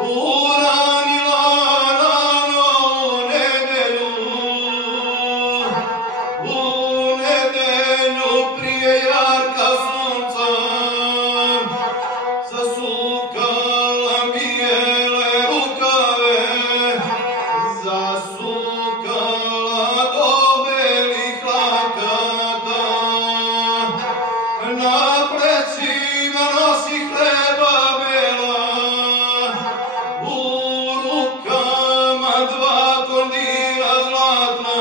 uranila na novu nedelju, u nedelju prije jarka sunca, zasukala bijele rukave, zasukala do belih lakata, na plećima nosi hleba bela, u rukama dva kondila zlatna,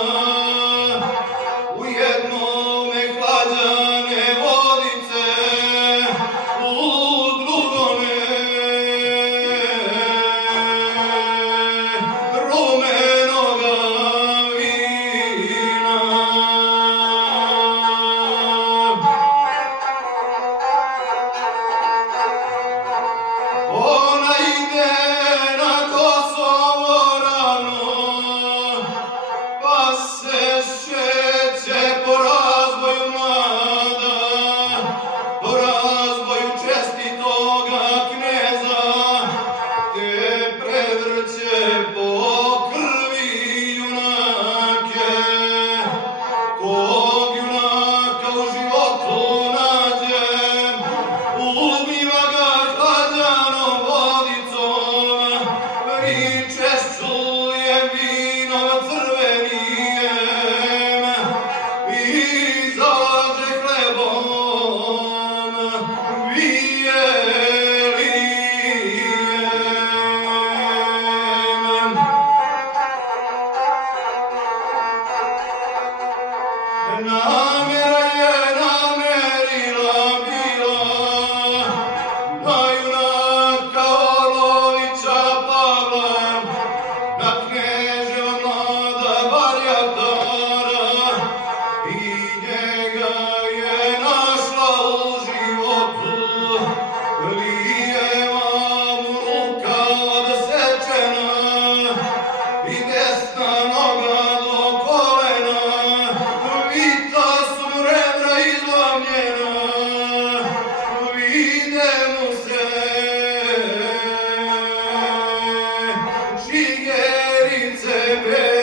u jednome hlađane vodice, u drugome rumenoga vina. Ona ide na Kosovo ravno, pa se šeće po razboju mlada, po razboju čestitoga kneza, te prevrće po krvi junake. Kog junaka u životu nađem, ubiva ga hlađanom vodicom, pričešćuje vinom crvenijem i zalaže hlebom bijelijem. Namjera je namerila bila na junaka Orlovića Pavla, na knježeva mlada Barjatara, i njega je našla u životu, lijeva mu ruka odsečena i desna noga do kolena, vita su mu rebra izlomljena, vide mu se žigerice bele.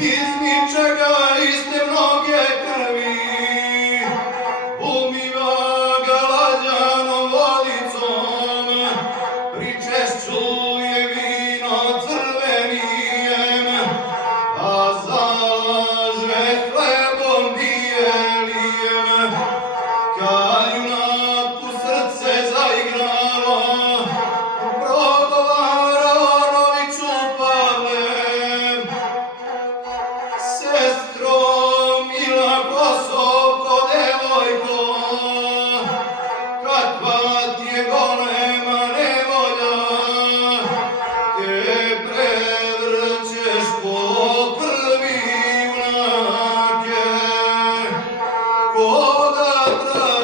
Iz ničega iste mnoge krvi, umiva ga lađanom vodicom, pričešćuje vino crvenijem, a zalaže hlebom bijelijem. Kad junaku srce zaigralo, progovara Orloviću Pavle: sestro mila Kosovko devojko, kakva ti je golema nevolja, te prevrćeš po krvi junake. Koga tražiš